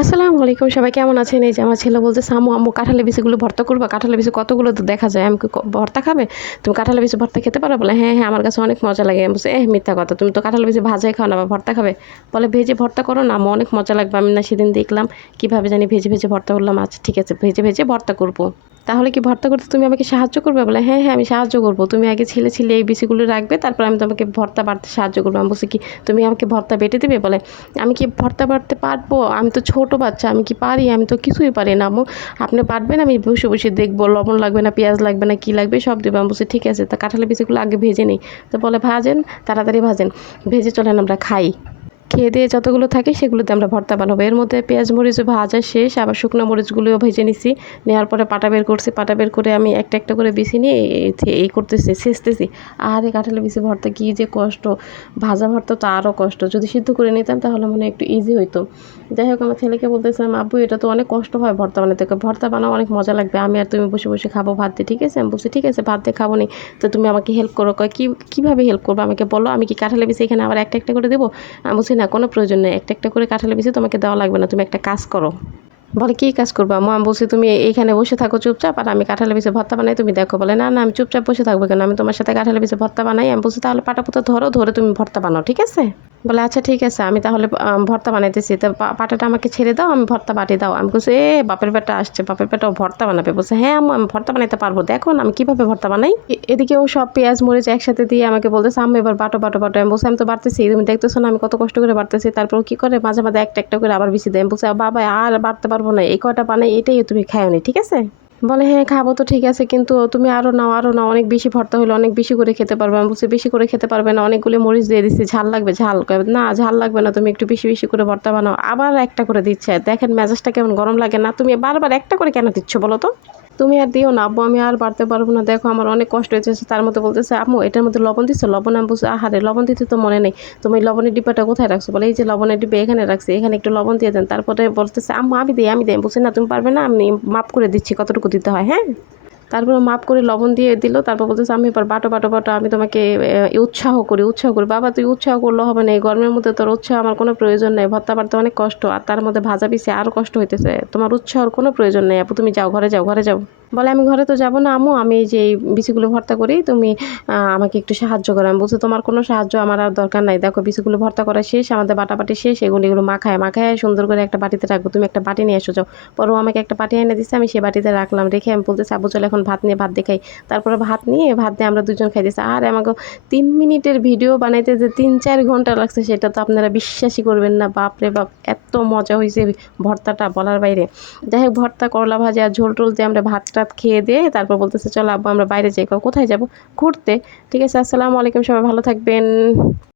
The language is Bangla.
আসসালামু আলাইকুম, সবাই কেমন আছেন? এই যে আমার ছেলে বলতে সামু, আম্মু কাঁঠালে বিচিগুলো ভর্তা করব? কাঁঠালে বিচি কতগুলো তো দেখা যায় আমি ভর্তা খাবে? তুমি কাঁঠালে বিচি ভর্তা খেতে পারো? বলে হ্যাঁ হ্যাঁ আমার কাছে অনেক মজা লাগে। আমি বলছি, এহ, মিথ্যা কথা। তুমি তো কাঁঠালে বিচি ভাজাই খাও না বা ভর্তা খাবে? বলে, ভেজে ভর্তা করো না আমার অনেক মজা লাগবে। আমি না সেদিন দেখলাম, কীভাবে জানি ভেজে ভেজে ভর্তা করলাম। আচ্ছা ঠিক আছে, ভেজে ভেজে ভর্তা করব। তাহলে কি ভর্তা করতে তুমি আমাকে সাহায্য করবে? বলে হ্যাঁ হ্যাঁ আমি সাহায্য করব। তুমি আগে ছেলে ছেলে এই বিচিগুলো রাখবে, তারপর আমি তোমাকে ভর্তা বাড়তে সাহায্য করব। আমি বলছি, কি, তুমি আমাকে ভর্তা বেটে দেবে? বলে, আমি কি ভর্তা বাড়তে পারব? আমি তো ছোট বাচ্চা, আমি কি পারি? আমি তো কিছুই পারি না, আম্মু। আপনি পারবেন, আমি বসে বসে দেখব, লবণ লাগবে না, পেঁয়াজ লাগবে না, কী লাগবে, সব দেবো। আমি বলছি, ঠিক আছে, তা কাঁঠালের বিচিগুলো আগে ভেজে নিই। তো বলে, ভাজেন, তাড়াতাড়ি ভাজেন। ভেজে চলেন, আমরা খাই। খেয়ে দিয়ে যতগুলো থাকে সেগুলোতে আমরা ভর্তা বানাবো। এর মধ্যে পেঁয়াজ মরিচ ভাজা শেষ, আবার শুকনো মরিচগুলোও ভেজে নিছি। নেওয়ার পরে পাটা বের করছি, পাটা বের করে আমি একটা একটা করে বিছি নিয়ে এই- করতেছি, ছেঁচতেছি। আর এই কাঁঠালে বিচি ভর্তা, কী যে কষ্ট! ভাজা ভর্তা তো আরও কষ্ট। যদি সিদ্ধ করে নিতাম তাহলে মনে একটু ইজি হইতো। যাই হোক, আমার ছেলেকে বলতেছিলাম, আব্বু, এটা তো অনেক কষ্ট হয় ভর্তা বানাতে। ভর্তা বানাও, অনেক মজা লাগবে। আমি আর তুমি বসে বসে খাব ভাত দিয়ে, ঠিক আছে? আমি বলছি, ঠিক আছে, ভাত দিয়ে খাব নি তো তুমি আমাকে হেল্প করো। কী কীভাবে হেল্প করব? আমাকে বলো, আমি কি কাঁঠালে বিচি এখানে আবার একটা একটা করে দেবো? আমি বলছি না, কোনো প্রয়োজন নেই। একটা একটা করে কাঁঠালের বিচি তোমাকে দেওয়া লাগবে না, তুমি একটা কাজ করো। বলে, কী কাজ করব? আম্মু আমি বলছি, তুমি এইখানে বসে থাকো চুপচাপ, আর আমি কাঁঠালের বিচে ভর্তা বানাই, তুমি দেখো। বলে, না না, আমি চুপচাপ বসে থাকব কেন? আমি তোমার সাথে কাঁঠালের বিচে ভর্তা বানাই, আমি বলছি, তাহলে পাটা পুতো ধরো, ধরে তুমি ভর্তা বানাও, ঠিক আছে? বলে আচ্ছা ঠিক আছে, আমি তাহলে ভর্তা বানাইতেছি। তো পাটাটা আমাকে ছেড়ে দাও, আমি ভর্তা বাটি দাও। আমি বলছি, এ, বাপের বেটা আসছে, বাপের বেটাও ভর্তা বানাবে। বলছে হ্যাঁ আমি ভর্তা বানাইতে পারব। দেখো আমি কীভাবে ভর্তা বানাই? এদিকে ও সব পেঁয়াজ, মরিচ একসাথে দিয়ে আমাকে বলতেছে, আম্মু, এবার বাটো বাটো বাটো। আমি বলছি, আমি তো বাড়তেছি, তুমি দেখতেছো না, আমি কত কষ্ট করে বাড়তেছি। তারপর কি করে? মাঝে মাঝে একটা একটা করে আবার বেশি দেয়। আমি বলছি বাবা, আর বাড়তে পারব না। এই কটা বানাই, এটাই তুমি খাও নি ঠিক আছে? বলে হ্যাঁ খাব তো, ঠিক আছে, কিন্তু তুমি আরও নাও আরও নাও, অনেক বেশি ভর্তা হলে অনেক বেশি করে খেতে পারবে, আমি বলছি, বেশি করে খেতে পারবে না, অনেকগুলো মরিচ দিয়ে দিচ্ছি ঝাল লাগবে, ঝাল। না, ঝাল লাগবে না, তুমি একটু বেশি বেশি করে ভর্তা বানাও। আবার একটা করে দিচ্ছে, দেখেন মেজাজটা কেমন গরম লাগে না, তুমি বারবার একটা করে কেন দিচ্ছ বলো তো? তুমি আর দিও না, আব্বু, আমি আর বাড়তে পারব না। দেখো, আমার অনেক কষ্ট হয়েছে। তার মধ্যে বলতেছে, আম্মু, এটার মধ্যে লবণ দিচ্ছে লবণ আমি বলছি, আহারে, লবণ দিতে তো মনে নেই। তুমি লবণের ডিব্বাটা কোথায় রাখছো? বলে, এই যে লবণের ডিব্বা এখানে রাখছি, এখানে একটু লবণ দিয়ে দেন। তারপরে বলতেছে, আম্মু, আমি দিই আমি দিই। বুঝছি না, তুমি পারবে না, আমি মাপ করে দিচ্ছি কতটুকু দিতে হয় হ্যাঁ? তারপরে মাপ করে লবণ দিয়ে দিল। তারপর বলতেছে, আমি এবার বাটো বাটো বাটো, আমি তোমাকে উৎসাহ করি উৎসাহ করি। বাবা, তুই উৎসাহ করলে হবে না, এই গরমের মধ্যে তোর উৎসাহ আমার কোনো প্রয়োজন নেই। ভর্তা বাড়তে অনেক কষ্ট, আর তার মধ্যে ভাজা পিসে আরও কষ্ট হইতেছে। তোমার উৎসাহর কোনো প্রয়োজন নেই, আপু, তুমি যাও, ঘরে যাও ঘরে যাও। বলে, আমি ঘরে তো যাব না আমু আমি যে এই বিচিগুলো ভর্তা করি, তুমি আমাকে একটু সাহায্য করো। আমি বলছি, তোমার কোনো সাহায্য আমার আর দরকার নাই। দেখো, বিচিগুলো ভর্তা করা শেষ, আমাদের বাটাবাটি শেষ, এগুলো এগুলো মাখায় মাখায় সুন্দর করে একটা বাটিতে রাখব। তুমি একটা বাটি নিয়ে এসো, যাও। পরেও আমাকে একটা বাটি এনে দিচ্ছে আমি সেই বাটিতে রাখলাম। রেখে আমি বলতেছি আবু চলে এখন ভাত নিয়ে ভাত দেখাই তারপরে ভাত নিয়ে, ভাত দিয়ে আমরা দুজন খাই দিচ্ছি আর আমাকে তিন মিনিটের ভিডিও বানাইতে যে তিন চার ঘণ্টা লাগছে, সেটা তো আপনারা বিশ্বাসই করবেন না। বাপরে বাপ, এত মজা হয়েছে ভর্তাটা বলার বাইরে। যাই হোক, ভর্তা, করলা ভাজা ঝোল টোল দিয়ে আমরা ভাত খেয়ে দিয়ে তারপর বলতেছে, চলো আব্বু, আমরা বাইরে যাই। কোথায় যাব? ঘুরতে। ঠিক আছে, আসসালামু আলাইকুম, সবাই ভালো থাকবেন।